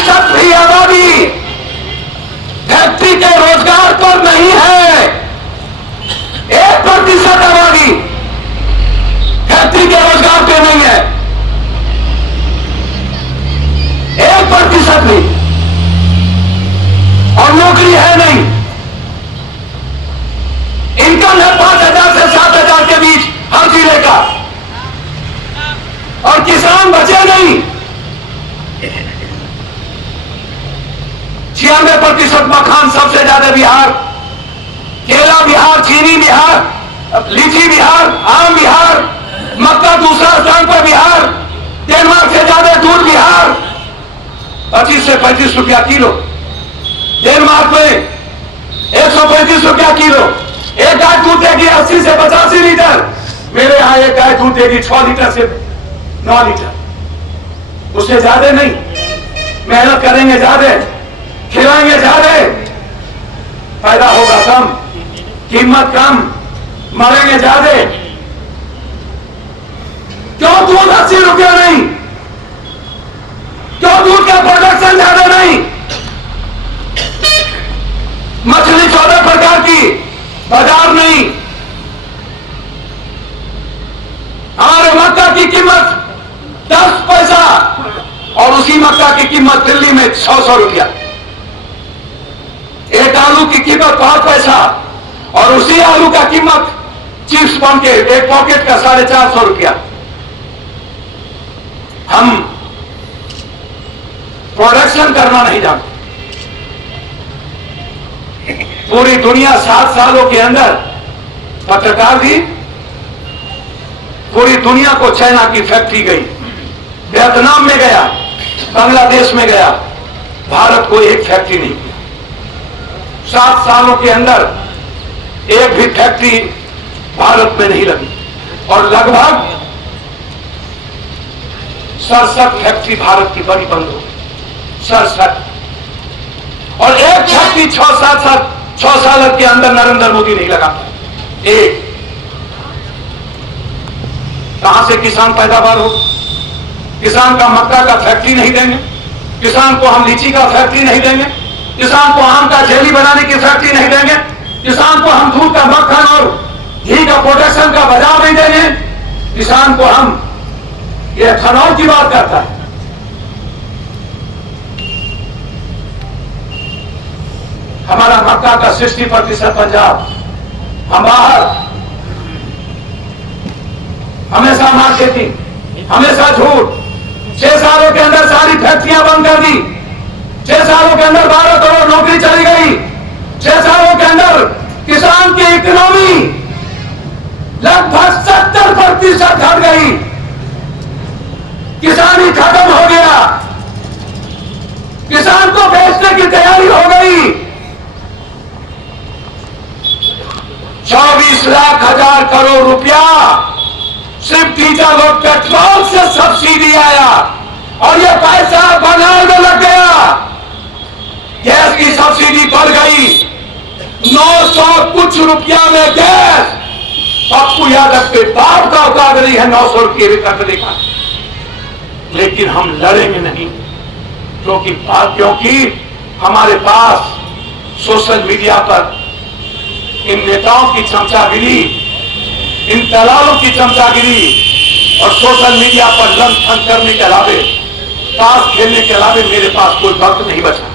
प्रतिशत भी आबादी फैक्ट्री के रोजगार पर नहीं है। 1% आबादी फैक्ट्री के रोजगार पे नहीं है, 1% भी, और नौकरी है नहीं। इनकम है 5,000 से 7,000 के बीच हर जिले का, और किसान बचे नहीं। 96% मखान सबसे ज्यादा बिहार, केला बिहार, चीनी बिहार, लीची बिहार, आम बिहार, मक्का दूसरा स्थान पर बिहार, डेनमार्क से ज्यादा दूध बिहार, 25 से 35 रुपया किलो। डेनमार्क में 135 रुपया किलो। एक गाय दूध देगी 80 से 85 लीटर, मेरे यहां एक गाय दूध देगी 6 लीटर से 9 लीटर, उससे ज्यादा नहीं। मेहनत करेंगे ज्यादा, खिलाएंगे ज्यादा, फायदा होगा कम, कीमत कम, मरेंगे ज्यादा। क्यों दूध 80 रुपया नहीं? क्यों दूध का प्रोडक्शन ज्यादा नहीं? मछली 14 प्रकार की, बाजार नहीं। हमारे मक्का की कीमत 10 पैसा, और उसी मक्का की कीमत दिल्ली में 100 रुपया। एक आलू की कीमत 5 पैसा, और उसी आलू का कीमत चिप्स बन के एक पॉकेट का 450 रुपया। हम प्रोडक्शन करना नहीं जानते। पूरी दुनिया 7 सालों के अंदर, पत्रकार भी, पूरी दुनिया को चाइना की फैक्ट्री गई, वियतनाम में गया, बांग्लादेश में गया, भारत को एक फैक्ट्री नहीं किया। 7 सालों के अंदर एक भी फैक्ट्री भारत में नहीं लगी, और लगभग 67 फैक्ट्री भारत की बड़ी बंद हो गई। 67, और एक फैक्ट्री 6 साल के अंदर नरेंद्र मोदी नहीं लगा। एक, कहां से किसान पैदावार हो? किसान का मक्का का फैक्ट्री नहीं देंगे, किसान को हम लीची का फैक्ट्री नहीं देंगे, किसान को आम का जेली बनाने की फैक्ट्री नहीं देंगे, किसान को हम दूध का मक्खन और घी का प्रोडक्शन का बाजार नहीं देंगे, किसान को हम, ये एथेनॉल की बात करता है। हमारा मक्का का 60% पंजाब, हम बाहर, हमेशा मार्केटिंग, हमेशा झूठ। 6 सालों के अंदर सारी फैक्ट्रियां बंद कर दी। 6 सालों के अंदर 12 करोड़ नौकरी चली गई। 6 सालों के अंदर किसान की इकोनॉमी लगभग 70% घट गई। किसानी खत्म हो गया, किसान को बेचने की तैयारी हो गई। 24 लाख हजार करोड़ रुपया सिर्फ डीजल और पेट्रोल से सब्सिडी आया, और ये पैसा बंगाल में लग गया। गैस की सब्सिडी बढ़ गई, 900 कुछ रुपया में गैस। आपको याद रखते, बाप का औकात नहीं है 900 रुपये भी कटने का। लेकिन हम लड़ेंगे नहीं, क्योंकि हमारे पास सोशल मीडिया पर इन नेताओं की चमचागिरी, इन दलालों की चमचागिरी और सोशल मीडिया पर लंघन करने के अलावे, ताश खेलने के अलावे मेरे पास कोई वक्त नहीं बचा।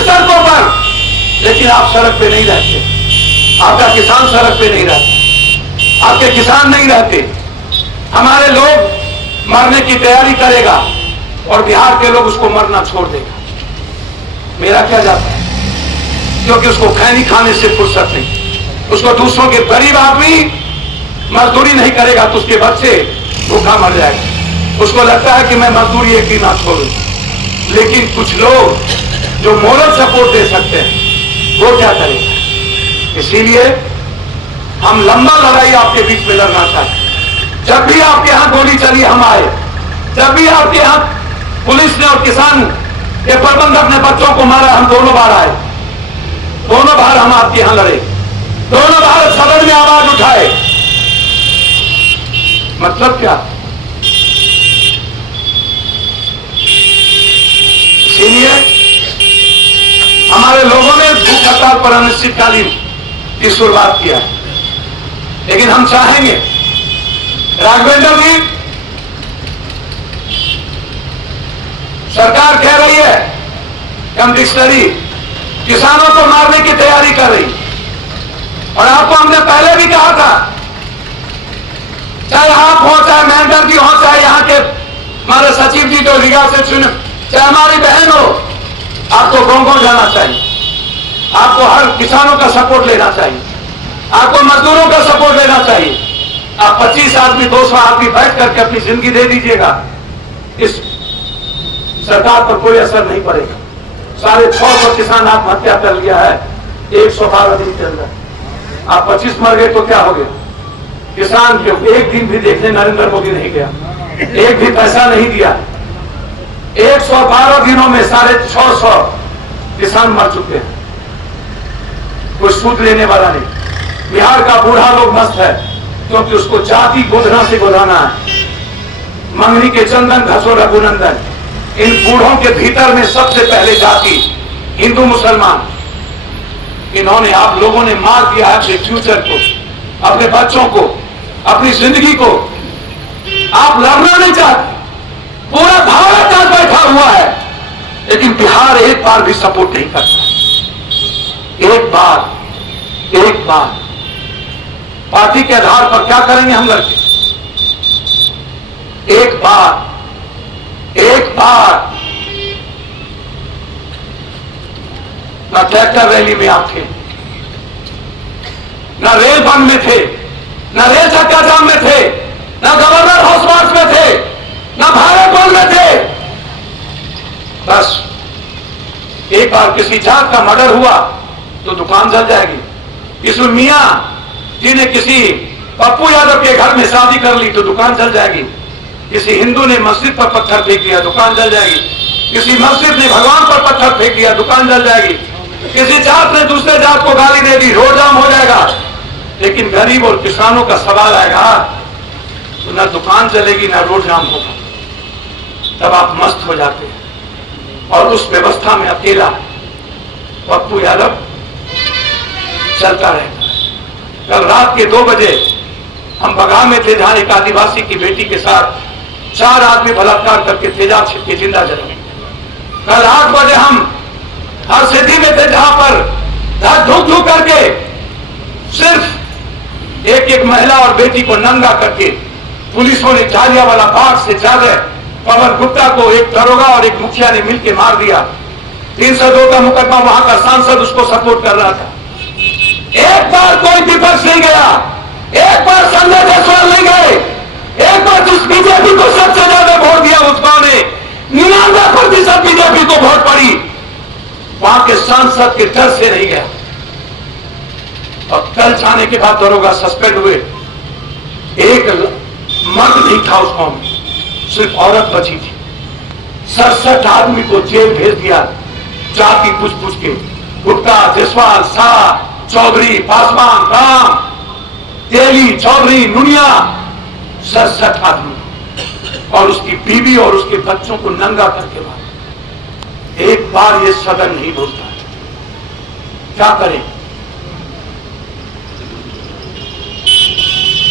सड़कों पर, लेकिन आप सड़क पे नहीं रहते, आपका किसान सड़क पे नहीं रहता, आपके किसान नहीं रहते। हमारे लोग मरने की तैयारी करेगा और बिहार के लोग उसको मरना छोड़ देगा। मेरा क्या जाता है, क्योंकि उसको खैनी खाने से फुर्सत नहीं। उसको दूसरों के गरीब आदमी मजदूरी नहीं करेगा तो उसके बच्चे भूखा मर जाएगा। उसको लगता है कि मैं मजदूरी एक ही ना छोड़ूं। लेकिन कुछ लोग जो मोरल सपोर्ट दे सकते हैं वो क्या करेगा? इसीलिए हम लंबा लड़ाई आपके बीच में लड़ना चाहते हैं। जब भी आपके यहां गोली चली हम आए, जब भी आपके यहां पुलिस ने और किसान के प्रबंधक ने बच्चों को मारा, हम दोनों बार आए, दोनों बार हम आपके यहां लड़े, दोनों बार सदन में आवाज उठाए। मतलब क्या? इसीलिए हमारे लोगों ने भूख हड़ताल पर अनिश्चितकालीन की शुरुआत किया है। लेकिन हम चाहेंगे, राघवेंद्र जी, सरकार कह रही है कि हम डिक्शनरी किसानों को मारने की तैयारी कर रही, और आपको हमने पहले भी कहा था, चाहे आप हो, चाहे महेंद्र जी हो, चाहे यहाँ के हमारे सचिव जी जो रीगा से चुने, चाहे हमारी बहन हो, आपको गांव-गांव जाना चाहिए, आपको हर किसानों का सपोर्ट लेना चाहिए, आपको मजदूरों का सपोर्ट लेना चाहिए। आप 25 आदमी 200 आदमी बैठ करके अपनी जिंदगी दे दीजिएगा, इस सरकार पर कोई असर नहीं पड़ेगा। 650 किसान आत्महत्या कर लिया है 112 दिन के अंदर। आप 25 मर गए तो क्या हो गया? किसान क्यों एक दिन भी देखने नरेंद्र मोदी नहीं गया, एक भी पैसा नहीं दिया। 112 दिनों में 650 किसान मर चुके हैं, कोई सूद लेने वाला नहीं। बिहार का बूढ़ा लोग मस्त है, क्योंकि उसको जाति गोधना से गोधाना है। मंगनी के चंदन घसो रघुनंदन, इन बूढ़ों के भीतर में सबसे पहले जाति हिंदू मुसलमान। इन्होंने, आप लोगों ने मार दिया है अपने फ्यूचर को, अपने बच्चों को, अपनी जिंदगी को। आप लड़ना नहीं चाहते, पूरा भारत आज बैठा हुआ है, लेकिन बिहार एक बार भी सपोर्ट नहीं करता। एक बार पार्टी के आधार पर क्या करेंगे हम लड़के? एक बार ना ट्रैक्टर रैली में आप थे, ना रेल बंद में थे, ना रेल चक्का जाम में थे, ना गवर्नर हाउस मार्च में थे, ना भारत बंद में थे। बस एक बार किसी जात का मर्डर हुआ तो दुकान जल जाएगी। इस मियां जी ने किसी पप्पू यादव के घर में शादी कर ली तो दुकान जल जाएगी। किसी हिंदू ने मस्जिद पर पत्थर फेंक दिया, दुकान जल जाएगी। किसी मस्जिद ने भगवान पर पत्थर फेंक दिया, दुकान जल जाएगी। किसी जात ने दूसरे जात को गाली दे दी, रोड जाम हो जाएगा। लेकिन गरीब और किसानों का सवाल आएगा तो ना दुकान चलेगी ना रोड जाम होगा। तब आप मस्त हो जाते हैं, और उस व्यवस्था में अकेला पप्पू यादव चलता रहता है। कल रात के 2 बजे हम बगा में थे, जहां एक आदिवासी की बेटी के साथ 4 आदमी बलात्कार करके तेजाब छिप के जिंदा जलाए। कल 8 बजे हम हर सिटी में थे, जहां पर धक धुक धुक करके सिर्फ एक महिला और बेटी को नंगा करके पुलिसों ने जालियांवाला बाग से जाकर पवन गुप्ता को, एक दरोगा और एक मुखिया ने मिलकर मार दिया। 302 का मुकदमा, वहां का सांसद उसको सपोर्ट कर रहा था। एक बार कोई विपक्ष नहीं गया, एक बार संजय जायसवाल नहीं गए, एक बार जिस बीजेपी को सबसे ज्यादा वोट दिया उसको ने 99% बीजेपी को वोट पड़ी, वहां के सांसद के डर से नहीं गया। और कल जाने के बाद दरोगा सस्पेंड हुए। एक मर्द नहीं था उस गांव में, सिर्फ औरत बची थी। 67 आदमी को जेल भेज दिया, जाति पूछ पूछ के। गुप्ता, जायसवाल, शाह, चौधरी, पासवान, राम, तेली, चौधरी, नुनिया, 67 आदमी, और उसकी बीवी और उसके बच्चों को नंगा करके मारा। एक बार ये सदन नहीं बोलता है, क्या करें?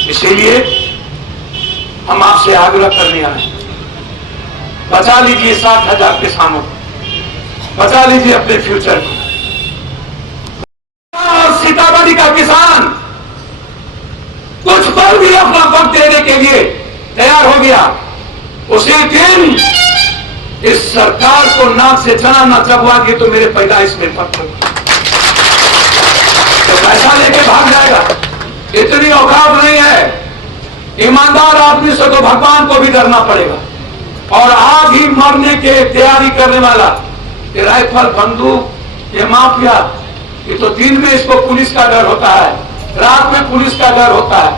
इसीलिए हम आपसे आग्रह करने आए, बचा लीजिए 60,000 किसानों को, बचा लीजिए अपने फ्यूचर को। सीतामढ़ी का किसान कुछ पर भी अपना वक्त देने के लिए तैयार हो गया, उसी दिन इस सरकार को नाक से चना न चबवा दिए तो मेरे पैदाइश में फर्क होगा, तो पैसा लेके भाग जाएगा। इतनी औकात नहीं है। ईमानदार आदमी से तो भगवान को भी डरना पड़ेगा। और आज ही मरने के तैयारी करने वाला ये राइफल, बंदूक, ये माफिया, ये तो दिन में इसको पुलिस का डर होता है, रात में पुलिस का डर होता है।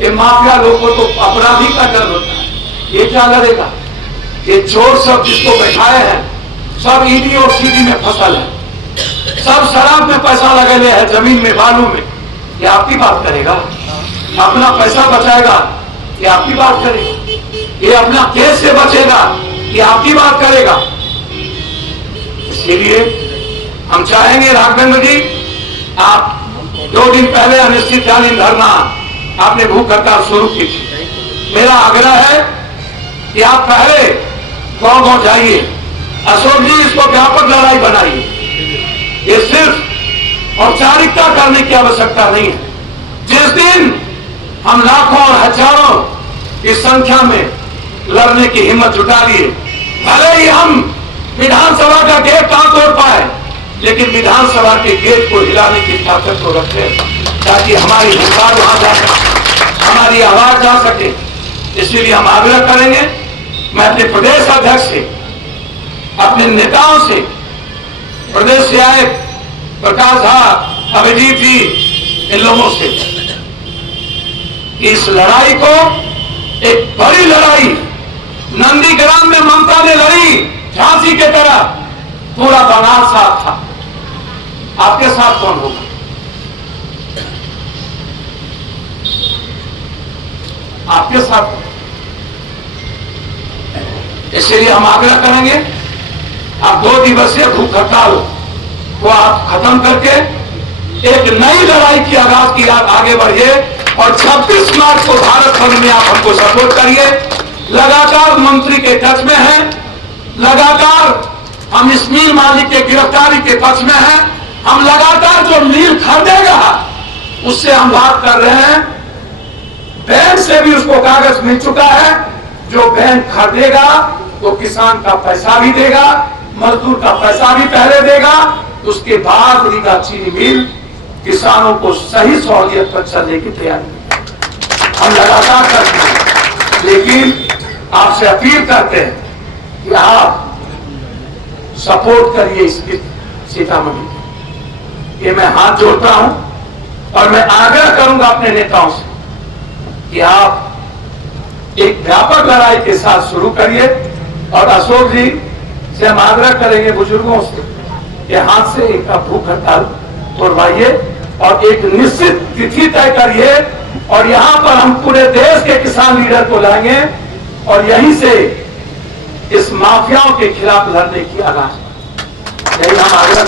ये माफिया लोगों को अपराधी का डर होता है। ये क्या लड़ेगा? ये चोर सब जिसको बैठाए हैं सब ईडी और सीडी में फसल है, सब शराब में पैसा लगे हैं, जमीन में, बालू में। ये आपकी बात करेगा? अपना पैसा बचाएगा? ये आपकी बात करेगा? ये अपना केस से बचेगा? ये आपकी बात करेगा? इसीलिए हम चाहेंगे राघवेंद्र जी, आप 2 दिन पहले अनिश्चितकालीन धरना आपने भूख हड़ताल शुरू की थी। मेरा आग्रह है कि आप पहले गांव-गांव जाइए, अशोक जी इसको व्यापक लड़ाई बनाइए। ये सिर्फ औपचारिकता करने की आवश्यकता नहीं है। जिस दिन हम लाखों और हजारों की संख्या में लड़ने की हिम्मत जुटा लिए, भले ही हम विधानसभा का गेट ना तोड़ पाए, लेकिन विधानसभा के गेट को हिलाने की ताकत को रखते हैं, ताकि हमारी सरकार वहां जा सके, हमारी आवाज जा सके। इसलिए हम आग्रह करेंगे, मैं अपने प्रदेश अध्यक्ष से, अपने नेताओं से, प्रदेश से आए प्रकाश झा, अभिजीत जी, इन लोगों से, इस लड़ाई को एक बड़ी लड़ाई नंदीग्राम में ममता ने लड़ी, झांसी के तरह पूरा बंगाल साथ था, आपके साथ कौन होगा? आपके साथ। इसलिए हम आग्रह करेंगे, आप 2 दिवसीय भूख हड़ताल को आप खत्म करके एक नई लड़ाई की आगाज की आप आगे बढ़िए और 26 मार्च को भारत भर में आप हमको सपोर्ट करिए। लगातार मंत्री के टच में हैं, लगातार हम इस मिल मालिक के गिरफ्तारी के पक्ष में हैं, हम लगातार जो मिल खरीदेगा उससे हम बात कर रहे हैं। बैंक से भी उसको कागज मिल चुका है, जो बैंक खरीदेगा वो किसान का पैसा भी देगा, मजदूर का पैसा भी पहले देगा, उसके बाद रीगा चीनी मिल किसानों को सही सहूलियत पर चलने की तैयारी हम लगातार करते हैं। लेकिन आपसे अपील करते हैं कि आप सपोर्ट करिए इसकी सीतामढ़ी। ये मैं हाथ जोड़ता हूं और मैं आग्रह करूंगा अपने नेताओं से कि आप एक व्यापक लड़ाई के साथ शुरू करिए। और अशोक जी से हम आग्रह करेंगे, बुजुर्गों से, कि हाथ से एक भूख हड़ताल तोड़वाइए और एक निश्चित तिथि तय करिए और यहां पर हम पूरे देश के किसान लीडर को लाएंगे और यहीं से इस माफियाओं के खिलाफ लड़ने की आगाज, यही हम आग्रह